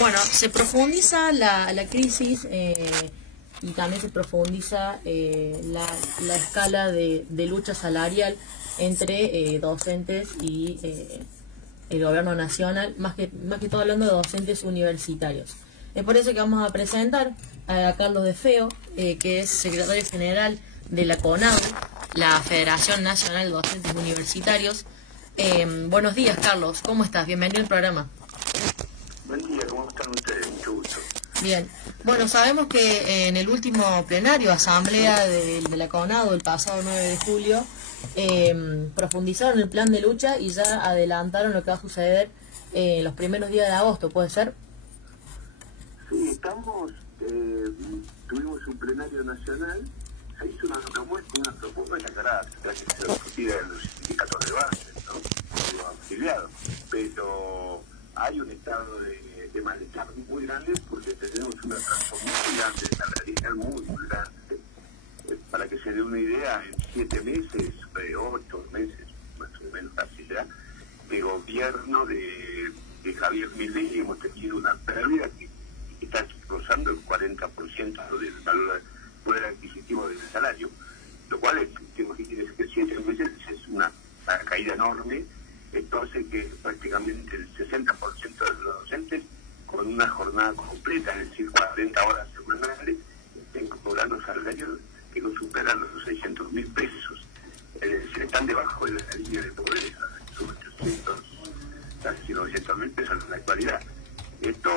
Bueno, se profundiza la crisis y también se profundiza la escala de lucha salarial entre docentes y el gobierno nacional, más que todo hablando de docentes universitarios. Es por eso que vamos a presentar a Carlos De Feo, que es secretario general de la CONADU, la Federación Nacional de Docentes Universitarios. Buenos días, Carlos, ¿cómo estás? Bienvenido al programa. Buen día, ¿cómo están ustedes? Mucho gusto. Bien, bueno, sabemos que en el último plenario, asamblea de la CONADU, el pasado 9 de julio, profundizaron el plan de lucha y ya adelantaron lo que va a suceder los primeros días de agosto, ¿puede ser? Sí, tuvimos un plenario nacional, se hizo una propuesta que se discutida en los sindicatos de base, ¿no? Los afiliados, pero hay un estado de malestar muy grande porque tenemos una transformación muy grande, salarial muy grande. Para que se dé una idea, en 7 meses, 8 meses, más o menos casi ya, de gobierno de Javier Milei hemos tenido una pérdida que está rozando el 40% del valor poder adquisitivo del salario, lo cual quiere decir que 7 meses es una caída enorme. Entonces que prácticamente el 60% de los docentes con una jornada completa, es decir, 40 horas semanales, estén cobrando salarios que no superan los 600.000 pesos. Es decir, están debajo de la línea de pobreza, son 800, casi 900.000 pesos en la actualidad. Esto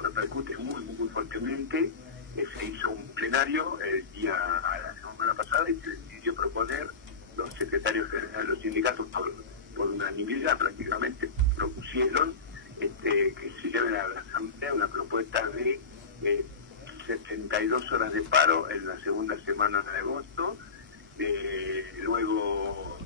repercute muy fuertemente. Se hizo un plenario la semana pasada y se decidió proponer, los secretarios generales de los sindicatos por unanimidad prácticamente propusieron que se lleve a la asamblea una propuesta de 72 horas de paro en la segunda semana de agosto, luego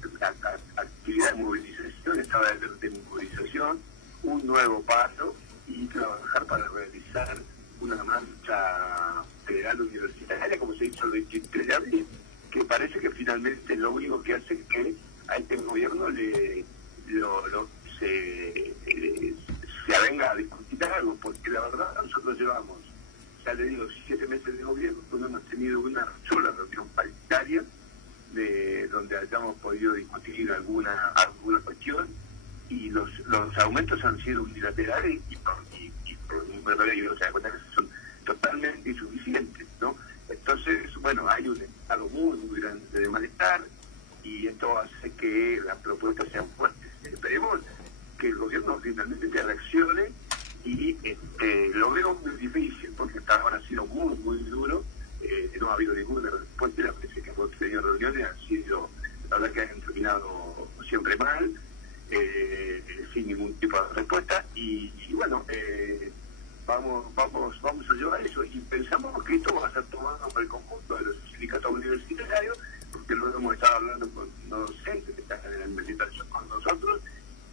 actividad de movilización, estaba de movilización, un nuevo paro y trabajar para realizar una marcha federal universitaria como se hizo el 23 de abril, que parece que finalmente lo único que hace es que a este gobierno se avenga a discutir algo, porque la verdad nosotros llevamos, ya le digo, 7 meses de gobierno, no hemos tenido una sola reunión paritaria donde hayamos podido discutir alguna cuestión, y los aumentos han sido unilaterales y o sea, cuenta que son totalmente insuficientes, ¿no? Entonces, bueno, hay un estado muy grande de malestar y esto hace que las propuestas sean fuertes. Esperemos que el gobierno finalmente reaccione y lo veo muy difícil porque hasta ahora ha sido muy duro, no ha habido ninguna respuesta y las veces que hemos tenido reuniones han sido, la verdad que han terminado siempre mal, sin ningún tipo de respuesta y bueno, vamos a llevar eso y pensamos que esto va a ser tomado por el conjunto de los sindicatos universitarios, porque luego hemos estado hablando con los docentes que están en la investigación con nosotros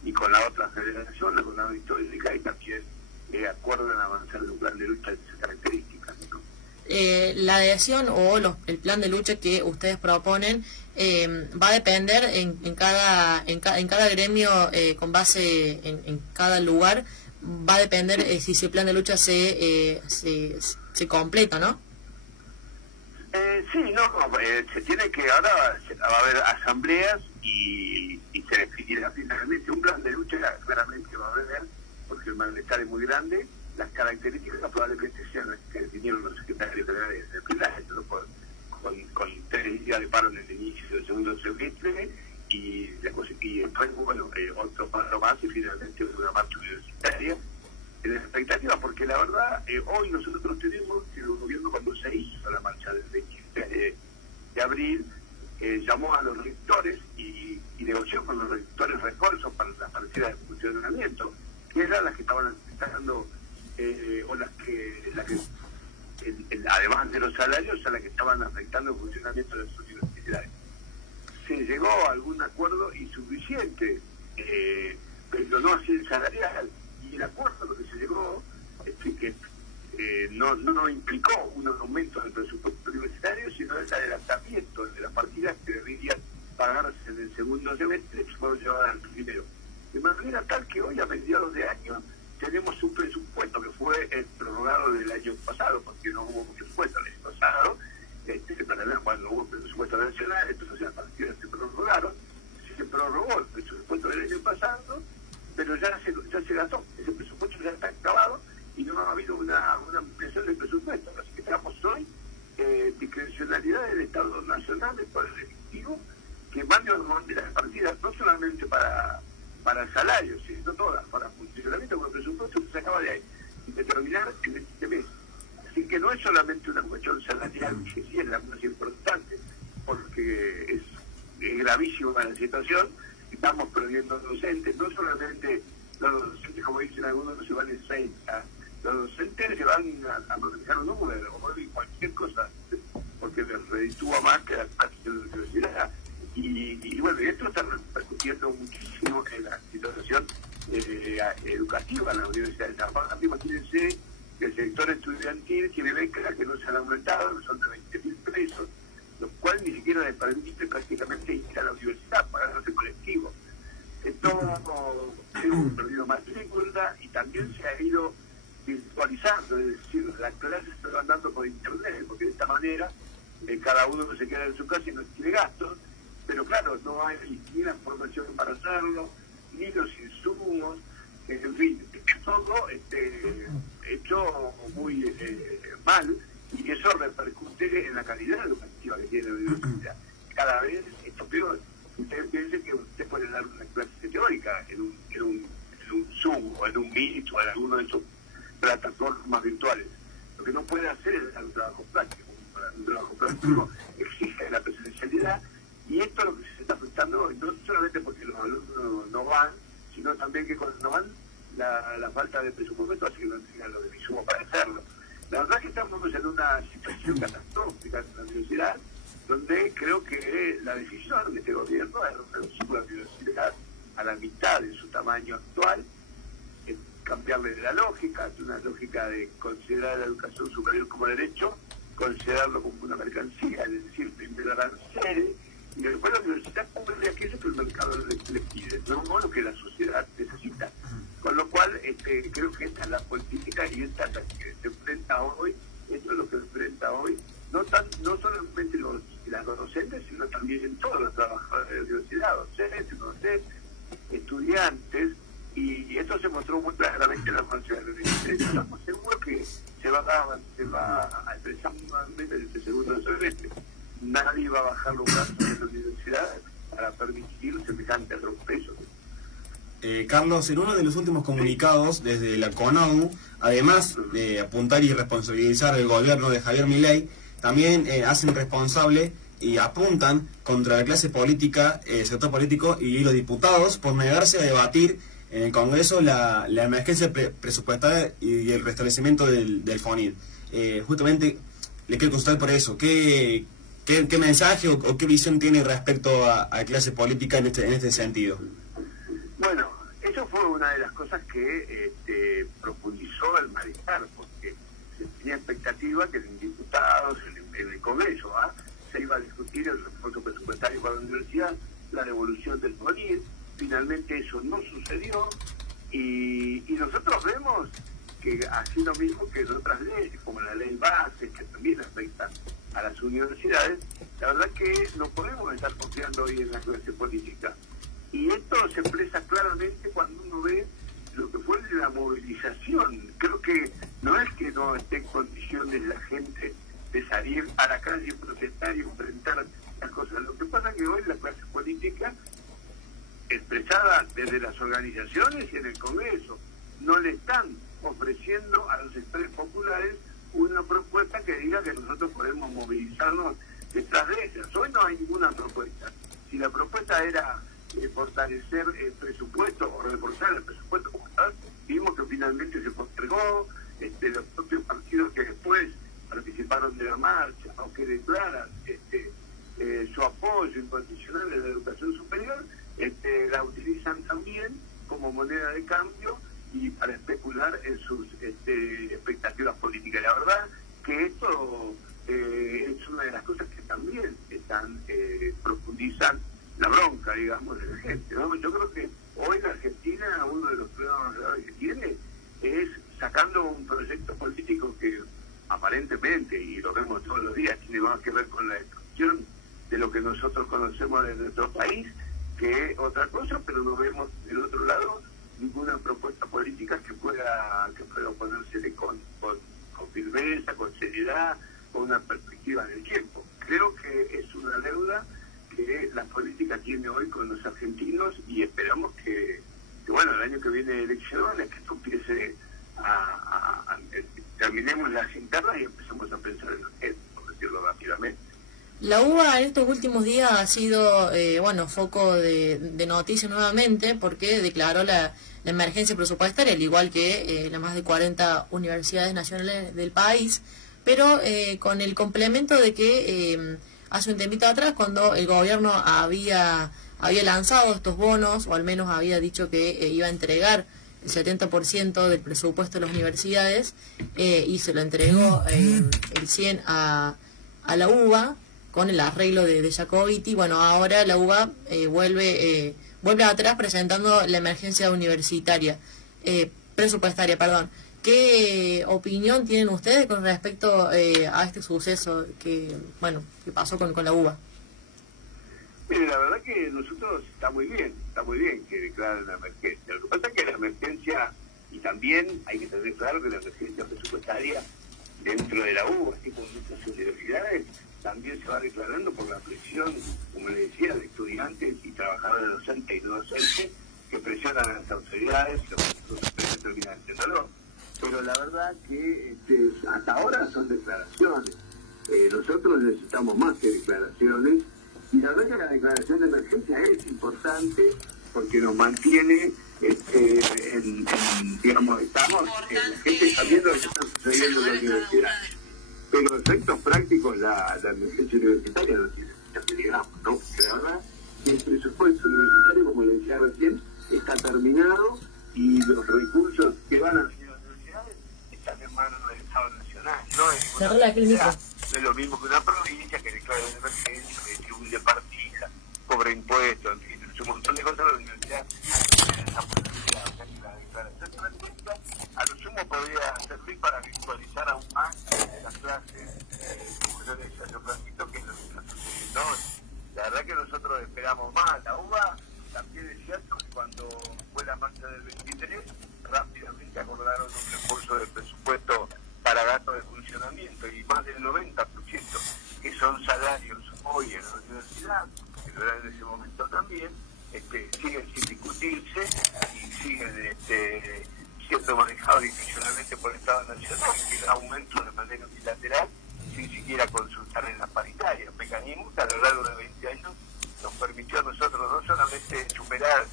y con la otra federación, la CONADU histórica, y también acuerdan avanzar en un plan de lucha de esas características, ¿no? La adhesión o el plan de lucha que ustedes proponen va a depender en cada gremio, con base en cada lugar, va a depender si ese plan de lucha se completa, ¿no? Sí, se tiene que, ahora va a haber asambleas y se definirá finalmente un plan de lucha, claramente va a haber, porque el malestar es muy grande. Las características probablemente sean las que definieron los secretarios generales de plenario, con 3 días de paro en el inicio del segundo semestre y después, bueno, otro paro más y finalmente una marcha universitaria. En la expectativa, porque la verdad, hoy nosotros tenemos que el gobierno, cuando se hizo la marcha del 23 de abril, llamó a los rectores y negoció con los rectores refuerzos para las partidas de funcionamiento, que eran las que estaban afectando, o las que además de los salarios, a las que estaban afectando el funcionamiento de las universidades. Se llegó a algún acuerdo insuficiente, pero no así el salarial. Y el acuerdo a lo que se llegó es que no implicó un aumento del presupuesto universitario, sino el adelantamiento de las partidas que deberían pagarse en el segundo semestre, que fueron llevadas al primero. De manera tal que hoy, a mediados de año, tenemos un presupuesto que fue el prorrogado del año pasado, porque no hubo presupuesto el año pasado, para ver cuando hubo presupuesto nacional, entonces las partidas se prorrogaron, se prorrogó el presupuesto del año pasado, pero ya se gastó, ese presupuesto ya está acabado y no ha habido una ampliación del presupuesto, así que estamos hoy discrecionalidad del Estado Nacional, del Poder Ejecutivo, que mande las partidas no solamente para salarios, sino todas, para funcionamiento con el presupuesto que se acaba de ahí, y de terminar en este mes. Así que no es solamente una cuestión salarial, que sí es la más importante, porque es gravísima la situación, estamos perdiendo docentes, no solamente los docentes, como dicen algunos, se van en 60, los docentes se van a manejar un número, o cualquier cosa, porque les reditúa más que la clase de la universidad. Y bueno, esto está repercutiendo muchísimo en la situación educativa en la Universidad de San Juan. Imagínense que el sector estudiantil tiene becas que no se han aumentado, son de 20.000 pesos, lo cual ni siquiera les permite prácticamente ir a la universidad, pagarse colectivo. Esto hemos perdido matrícula y también se ha ido virtualizando, es decir, las clases se van dando por internet, porque de esta manera cada uno se queda en su casa y no tiene gastos, pero claro, no hay ni la formación para hacerlo, ni los insumos, en fin, todo hecho muy mal, y eso repercute en la calidad educativa que tiene la universidad. Cada vez esto peor. Ustedes piensen que usted puede dar una clase teórica en un Zoom o en un Meet o en alguno de esos plataformas virtuales. Lo que no puede hacer es dar un trabajo práctico. Un trabajo práctico exige la presencialidad, y esto es lo que se está afectando hoy, no solamente porque los alumnos no van, sino también que cuando no van, la falta de presupuesto hace que no tengan lo de insumo para hacerlo. La verdad es que estamos en una situación catastrófica en la universidad, donde creo que la decisión de este gobierno es reducir la universidad a la mitad de su tamaño actual, cambiarle de la lógica, de una lógica de considerar la educación superior como derecho, considerarlo como una mercancía, es decir, primero aranceles, y después la universidad cubre aquello que el mercado le pide, no lo que la sociedad necesita. Con lo cual, creo que esta es la política y esta es la que se enfrenta hoy, esto es lo que se enfrenta hoy, no solamente las docentes, sino también todos los trabajadores de la universidad, docentes, estudiantes, y esto se mostró muy claramente en la marcha de la universidad. Estamos seguros que se va a expresar nuevamente en este segundo semestre. Nadie va a bajar los gastos de la universidad para permitir semejante atropello. Carlos, en uno de los últimos comunicados desde la CONADU, además de apuntar y responsabilizar al gobierno de Javier Milei, también hacen responsable y apuntan contra la clase política, el sector político y los diputados por negarse a debatir en el Congreso la emergencia presupuestaria y el restablecimiento del FONID. Justamente le quiero consultar por eso, ¿qué mensaje o qué visión tiene respecto a clase política en este sentido? Bueno, eso fue una de las cosas que profundizó el malestar, porque se tenía expectativa que en diputados, en el Congreso, se iba a discutir el refuerzo presupuestario para la universidad, la devolución del FONID. Finalmente eso no sucedió, y nosotros vemos que así lo mismo que en otras leyes, como la ley base, que también afecta a las universidades, la verdad que no podemos estar confiando hoy en la clase política. Y esto se expresa claramente cuando uno ve lo que fue la movilización. Creo que no es que no esté en condiciones la gente de salir a la calle, protestar y enfrentar las cosas. Lo que pasa es que hoy la clase política, expresada desde las organizaciones y en el Congreso, no le están ofreciendo a los sectores populares una propuesta que diga que nosotros podemos movilizarnos detrás de ellas. Hoy no hay ninguna propuesta. Si la propuesta era fortalecer el presupuesto o reforzar el presupuesto como tal, vimos que finalmente se postergó, los propios partidos que después participaron de la marcha o que declaran su apoyo incondicional de la educación superior, la utilizan también como moneda de cambio y para especular en sus expectativas políticas. La verdad que esto es una de las cosas que también profundizan la bronca, digamos, de la gente, ¿no? Yo creo que hoy la Argentina, uno de los problemas más graves que tiene vemos en nuestro país que otra cosa, pero no vemos del otro lado ninguna propuesta política que pueda oponérsele con firmeza, con seriedad, con una perspectiva en el tiempo. Creo que es una deuda que la política tiene hoy con los argentinos y esperamos que bueno, el año que viene elecciones, que esto empiece terminemos las internas y empecemos a pensar en la gente, por decirlo rápidamente. La UBA en estos últimos días ha sido, foco de noticias nuevamente porque declaró la emergencia presupuestaria, al igual que las más de 40 universidades nacionales del país, pero con el complemento de que hace un tiempito atrás, cuando el gobierno había lanzado estos bonos, o al menos había dicho que iba a entregar el 70% del presupuesto de las universidades, y se lo entregó el 100% a la UBA, con el arreglo de Jacobiti. Bueno, ahora la UBA vuelve atrás presentando la emergencia presupuestaria. ¿Qué opinión tienen ustedes con respecto a este suceso que pasó con la UBA? Mire, la verdad que nosotros está muy bien que declaren la emergencia. Lo que pasa es que la emergencia, y también hay que tener claro que la emergencia presupuestaria dentro de la UBA, así como muchas universidades, también se va declarando por la presión, como le decía, de estudiantes y trabajadores docentes y no docentes que presionan a las autoridades y los terminan haciéndolo. Pero la verdad que hasta ahora son declaraciones. Nosotros necesitamos más que declaraciones, y la verdad que la declaración de emergencia es importante porque nos mantiene, digamos, estamos, la gente está viendo lo que está sucediendo en la universidad. Pero efectos prácticos la emergencia universitaria no tiene mucha utilidad, ¿no? Porque la verdad que el presupuesto universitario, como le decía recién, está terminado y los recursos que van a las universidades están en manos del Estado Nacional. No es lo mismo que una provincia que declara una emergencia, que distribuye partidas, cobra impuestos, en fin, es un montón de cosas. La universidad esa posibilidad. La declaración de emergencia a lo sumo podría servir para visualizar aún más las clases, como yo decía hace un ratito, que es lo que está sucediendo hoy. La verdad que nosotros esperamos más. La UBA también es cierto que cuando fue la marcha del 23, rápidamente acordaron un recurso de presupuesto para gastos de funcionamiento, y más del 90%, que son salarios hoy en la universidad, que lo eran en ese momento también, siguen sin discutirse y siguen siendo manejados discrecionalmente por el Estado Nacional, que da aumento de manera unilateral sin siquiera consultar en la paritaria. Un mecanismo que a lo largo de 20 años nos permitió a nosotros no solamente superar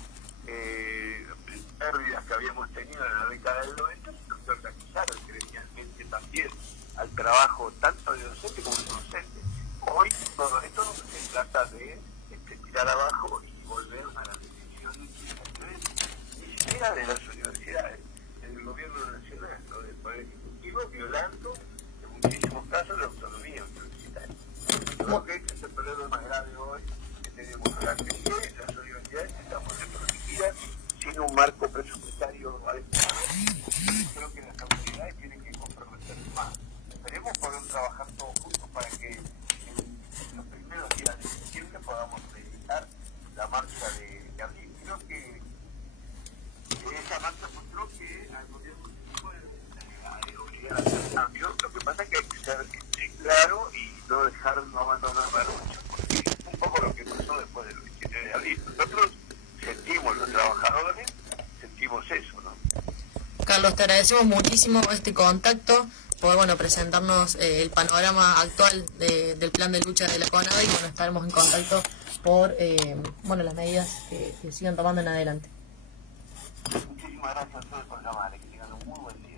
pérdidas que habíamos tenido en la década del 90, sino que organizar gremialmente también al trabajo tanto de docente como de docente. Hoy todo esto se trata de tirar abajo y volver a las decisiones ni siquiera de las universidades, del gobierno nacional, ¿no? Del Poder Ejecutivo, violando en muchísimos casos la autonomía universitaria. Creo que este es el problema más grave hoy que tenemos delante, que las universidades estamos desprotegidas sin un marco presupuestario adecuado. Creo que las autoridades tienen que comprometerse más. Esperemos poder trabajar todos juntos para que en los primeros días de septiembre podamos dedicar la marcha de abril. Creo que esa marcha mostró que al gobierno se puede obligar a hacer cambios. Lo que pasa es que hay que ser claro y no abandonar la lucha, porque es un poco lo que pasó después del 29 de abril. Nosotros sentimos, los trabajadores, sentimos eso, ¿no? Carlos, te agradecemos muchísimo este contacto, por presentarnos el panorama actual del plan de lucha de la CONADE, y estaremos en contacto por las medidas que sigan tomando en adelante. Muchísimas gracias a todos por llamar, que tengan un muy buen día.